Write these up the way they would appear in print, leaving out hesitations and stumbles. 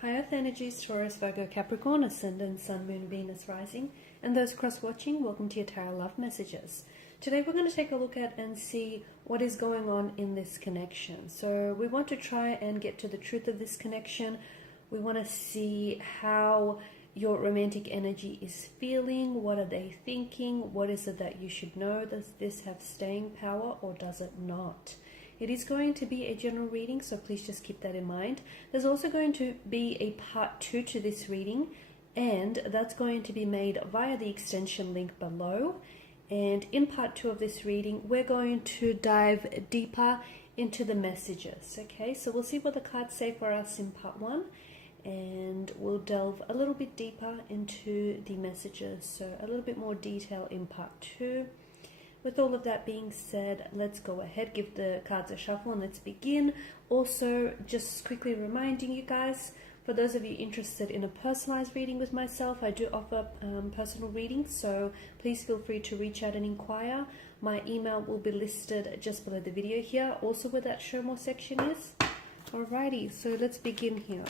High Earth energies, Taurus, Virgo, Capricorn, Ascendant, Sun, Moon, Venus, Rising, and those cross-watching, welcome to your Tarot Love Messages. Today we're going to take a look at and see what is going on in this connection. So we want to try and get to the truth of this connection. We want to see how your romantic energy is feeling. What are they thinking? What is it that you should know? Does this have staying power or does it not? It is going to be a general reading, so please just keep that in mind. There's also going to be a part 2 to this reading, and that's going to be made via the extension link below. And in part 2 of this reading, we're going to dive deeper into the messages. Okay, so we'll see what the cards say for us in part 1, and we'll delve a little bit deeper into the messages, so a little bit more detail in part 2. With all of that being said, let's go ahead, give the cards a shuffle, and let's begin. Also, just quickly reminding you guys, for those of you interested in a personalized reading with myself, I do offer personal readings, so please feel free to reach out and inquire. My email will be listed just below the video here, also where that show more section is. Alrighty, so let's begin here.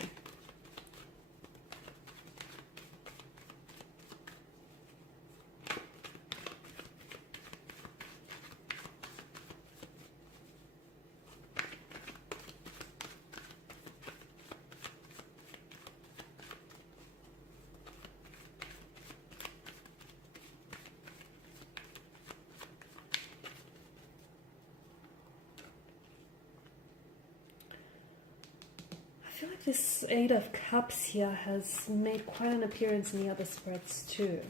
I feel like this Eight of Cups here has made quite an appearance in the other spreads too.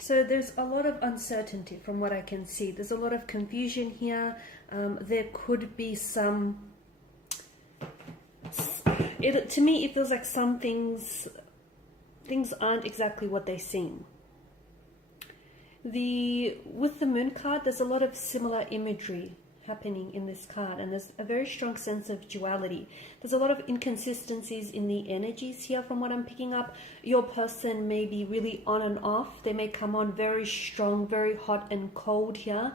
So there's a lot of uncertainty from what I can see. There's a lot of confusion here. There could be some... to me, it feels like some things aren't exactly what they seem. With the Moon card, there's a lot of similar imagery happening in this card, and there's a very strong sense of duality. There's a lot of inconsistencies in the energies here from what I'm picking up. Your person may be really on and off. They may come on very strong, very hot and cold here.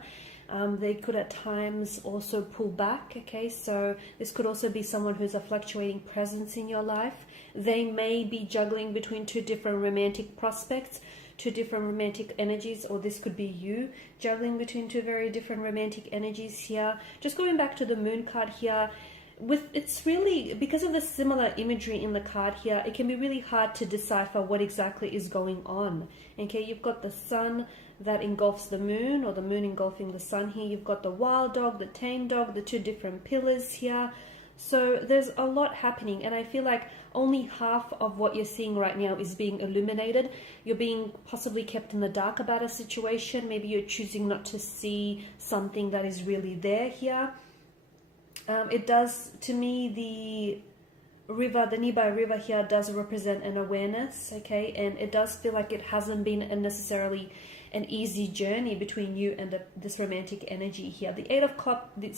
They could at times also pull back, okay? So this could also be someone who's a fluctuating presence in your life. They may be juggling between two different romantic prospects, two different romantic energies, or this could be you juggling between two very different romantic energies here. Just going back to the Moon card here, it's really, because of the similar imagery in the card here, it can be really hard to decipher what exactly is going on. Okay, you've got the Sun that engulfs the Moon, or the Moon engulfing the Sun here. You've got the wild dog, the tame dog, the two different pillars here. So there's a lot happening, and I feel like only half of what you're seeing right now is being illuminated. You're being possibly kept in the dark about a situation. Maybe you're choosing not to see something that is really there here. It does, to me, the river, the nearby river here does represent an awareness, okay? And it does feel like it hasn't been necessarily an easy journey between you and this romantic energy here. The Eight of Cups, the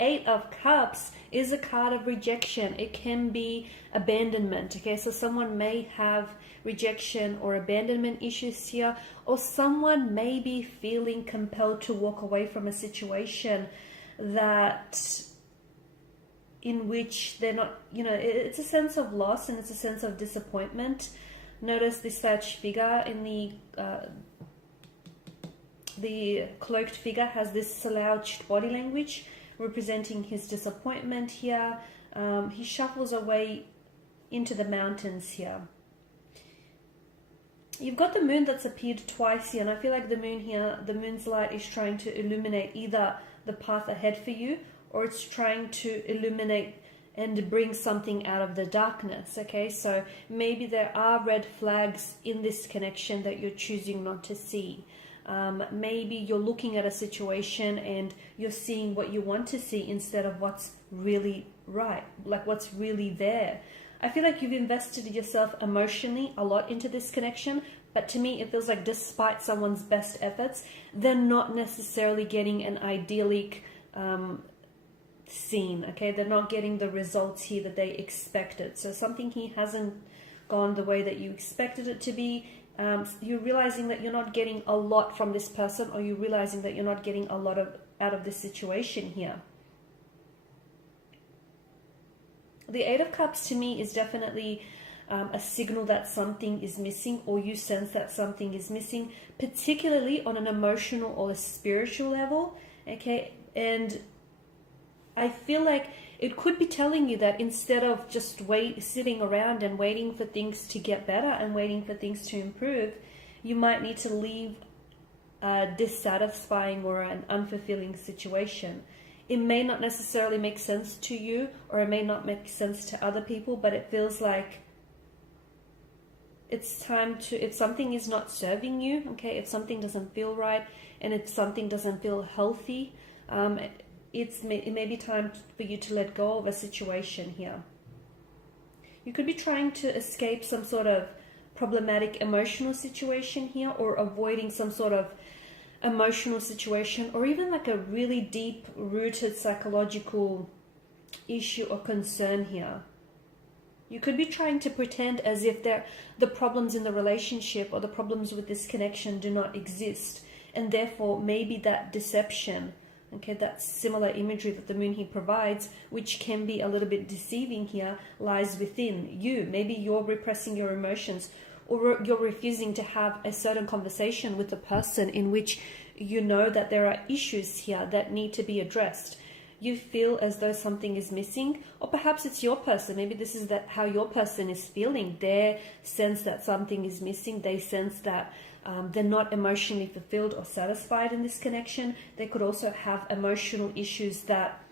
Eight of Cups is a card of rejection. It can be abandonment, okay? So someone may have rejection or abandonment issues here, or someone may be feeling compelled to walk away from a situation in which they're not, it's a sense of loss and it's a sense of disappointment. Notice this Sag figure in the cloaked figure has this slouched body language representing his disappointment here. He shuffles away into the mountains here. You've got the Moon that's appeared twice here, and I feel like the Moon here, the Moon's light is trying to illuminate either the path ahead for you, or it's trying to illuminate and bring something out of the darkness, okay? So maybe there are red flags in this connection that you're choosing not to see. Maybe you're looking at a situation and you're seeing what you want to see instead of what's really right, like what's really there. I feel like you've invested yourself emotionally a lot into this connection, But to me, it feels like despite someone's best efforts, they're not necessarily getting an idyllic scene, okay? They're not getting the results here that they expected. So something here hasn't gone the way that you expected it to be. You're realizing that you're not getting a lot from this person, or you're realizing that you're not getting a lot out of this situation here. The Eight of Cups to me is definitely a signal that something is missing, or you sense that something is missing, particularly on an emotional or a spiritual level, okay? And I feel like it could be telling you that instead of just sitting around and waiting for things to get better and waiting for things to improve, you might need to leave a dissatisfying or an unfulfilling situation. It may not necessarily make sense to you, or it may not make sense to other people, but it feels like it's time to, if something is not serving you, okay, if something doesn't feel right, and if something doesn't feel healthy, it may be time for you to let go of a situation here. You could be trying to escape some sort of problematic emotional situation here, or avoiding some sort of emotional situation, or even like a really deep rooted psychological issue or concern here. You could be trying to pretend as if the problems in the relationship or the problems with this connection do not exist, and therefore maybe that deception, okay, that similar imagery that the moon here provides, which can be a little bit deceiving here, lies within you. Maybe you're repressing your emotions, or you're refusing to have a certain conversation with the person in which you know that there are issues here that need to be addressed. You feel as though something is missing, or perhaps it's your person. Maybe this is how your person is feeling. They sense that something is missing. They sense that they're not emotionally fulfilled or satisfied in this connection. They could also have emotional issues that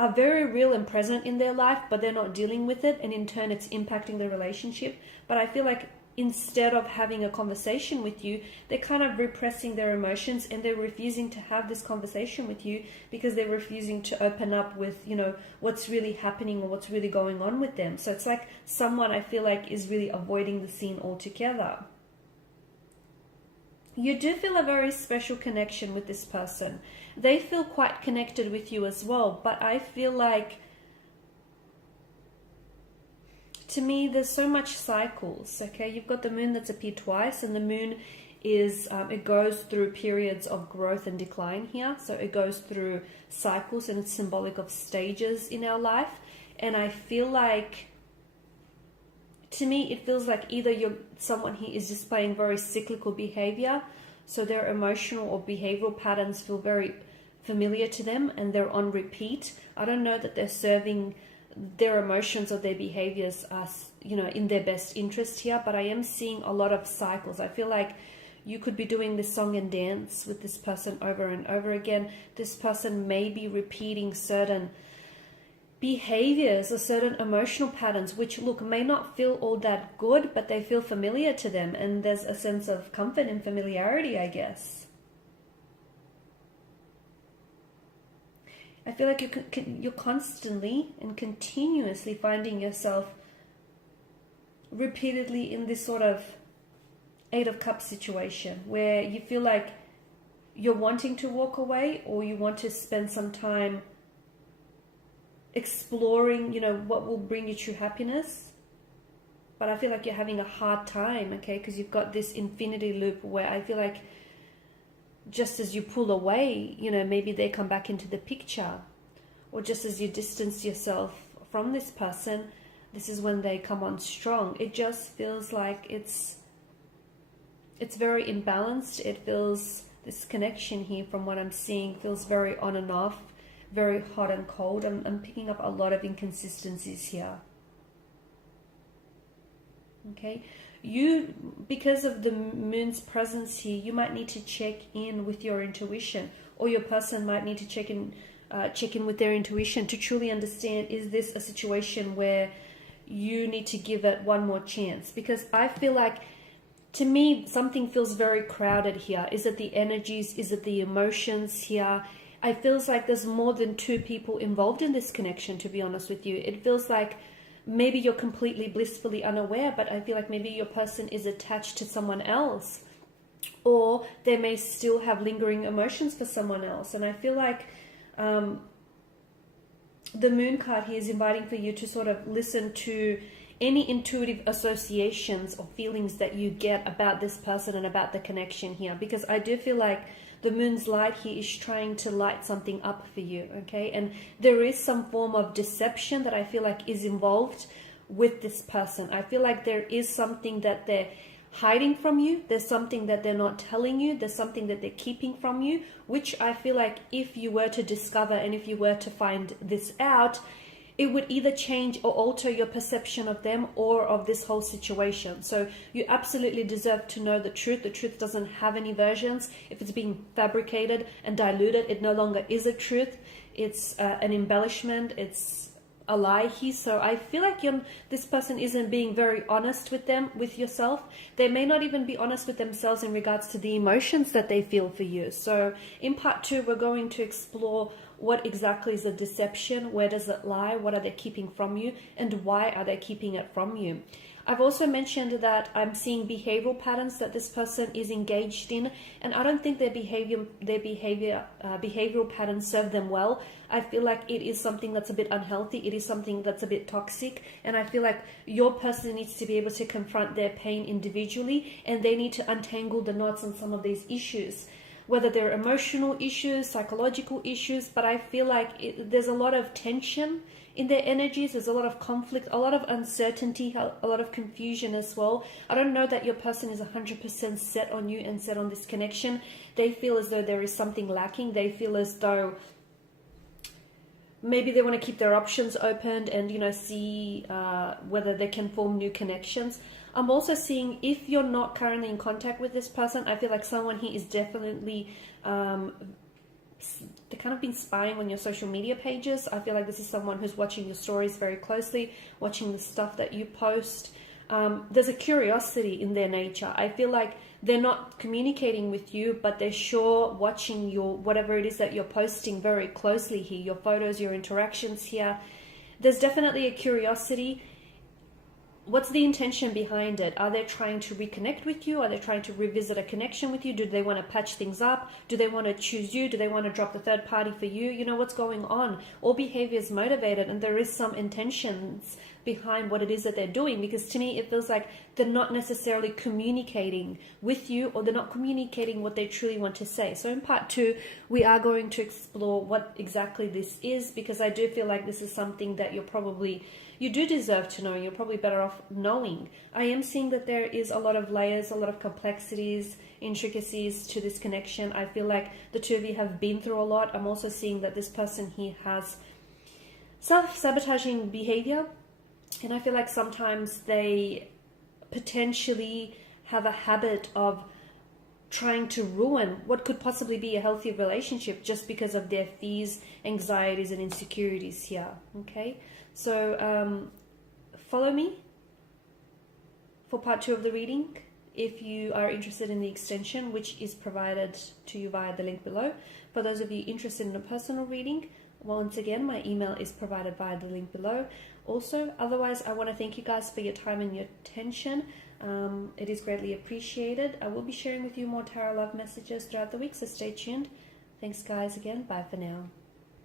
are very real and present in their life, but they're not dealing with it, and in turn it's impacting the relationship. But I feel like instead of having a conversation with you, they're kind of repressing their emotions, and they're refusing to have this conversation with you because they're refusing to open up with, you know, what's really happening or what's really going on with them. So it's like someone, I feel like, is really avoiding the scene altogether. You do feel a very special connection with this person. They feel quite connected with you as well, but I feel like, to me, there's so much cycles, okay? You've got the moon that's appeared twice, and the moon is, it goes through periods of growth and decline here. So it goes through cycles, and it's symbolic of stages in our life. And I feel like, to me, it feels like either someone here is displaying very cyclical behavior, so their emotional or behavioral patterns feel very familiar to them, and they're on repeat. I don't know that they're serving their emotions or their behaviors are, you know, in their best interest here, but I am seeing a lot of cycles. I feel like you could be doing this song and dance with this person over and over again. This person may be repeating certain behaviors or certain emotional patterns, which, look, may not feel all that good, but they feel familiar to them, and there's a sense of comfort and familiarity, I guess. I feel like you're constantly and continuously finding yourself repeatedly in this sort of Eight of Cups situation, where you feel like you're wanting to walk away, or you want to spend some time exploring, you know, what will bring you true happiness. But I feel like you're having a hard time, okay, because you've got this infinity loop where I feel like just as you pull away, you know, maybe they come back into the picture, or just as you distance yourself from this person, this is when they come on strong. It just feels like it's very imbalanced. It feels, this connection here, from what I'm seeing, feels very on and off, very hot and cold. I'm picking up a lot of inconsistencies here. Okay, because of the moon's presence here, you might need to check in with your intuition, or your person might need to check in with their intuition to truly understand, is this a situation where you need to give it one more chance? Because I feel like, to me, something feels very crowded here. Is it the energies? Is it the emotions here? It feels like there's more than two people involved in this connection, to be honest with you. It feels like maybe you're completely blissfully unaware, but I feel like maybe your person is attached to someone else, or they may still have lingering emotions for someone else. And I feel like the Moon card here is inviting for you to sort of listen to any intuitive associations or feelings that you get about this person and about the connection here, because I do feel like the Moon's light here is trying to light something up for you, okay? And there is some form of deception that I feel like is involved with this person. I feel like there is something that they're hiding from you. There's something that they're not telling you. There's something that they're keeping from you, which I feel like if you were to discover and if you were to find this out, it would either change or alter your perception of them or of this whole situation. So you absolutely deserve to know the truth. The truth doesn't have any versions. If it's being fabricated and diluted, it no longer is a truth. It's an embellishment. It's a lie here. So I feel like this person isn't being very honest with yourself. They may not even be honest with themselves in regards to the emotions that they feel for you. So in part 2, we're going to explore what exactly is a deception, where does it lie, what are they keeping from you, and why are they keeping it from you. I've also mentioned that I'm seeing behavioral patterns that this person is engaged in, and I don't think their behavioral patterns serve them well. I feel like it is something that's a bit unhealthy. It is something that's a bit toxic, and I feel like your person needs to be able to confront their pain individually, and they need to untangle the knots on some of these issues, whether they're emotional issues, psychological issues. But I feel like there's a lot of tension in their energies. There's a lot of conflict, a lot of uncertainty, a lot of confusion as well. I don't know that your person is 100% set on you and set on this connection. They feel as though there is something lacking. They feel as though maybe they want to keep their options open and, see whether they can form new connections. I'm also seeing, if you're not currently in contact with this person, I feel like someone here is definitely, they've kind of been spying on your social media pages. I feel like this is someone who's watching your stories very closely, watching the stuff that you post. There's a curiosity in their nature. I feel like they're not communicating with you, but they're sure watching your, whatever it is that you're posting very closely here, your photos, your interactions here. There's definitely a curiosity. What's the intention behind it? Are they trying to reconnect with you? Are they trying to revisit a connection with you? Do they want to patch things up? Do they want to choose you? Do they want to drop the third party for you? You know, what's going on? All behavior is motivated, and there is some intentions behind what it is that they're doing, because to me it feels like they're not necessarily communicating with you, or they're not communicating what they truly want to say. So in part 2, we are going to explore what exactly this is, because I do feel like this is something that you do deserve to know. You're probably better off knowing. I am seeing that there is a lot of layers, a lot of complexities, intricacies to this connection. I feel like the two of you have been through a lot. I'm also seeing that this person here has self-sabotaging behavior, and I feel like sometimes they potentially have a habit of trying to ruin what could possibly be a healthy relationship just because of their fears, anxieties, and insecurities here. Okay, so follow me for part 2 of the reading if you are interested in the extension, which is provided to you via the link below. For those of you interested in a personal reading, once again, my email is provided via the link below. Also, otherwise, I want to thank you guys for your time and your attention. It is greatly appreciated. I will be sharing with you more tarot love messages throughout the week, so stay tuned. Thanks, guys, again. Bye for now.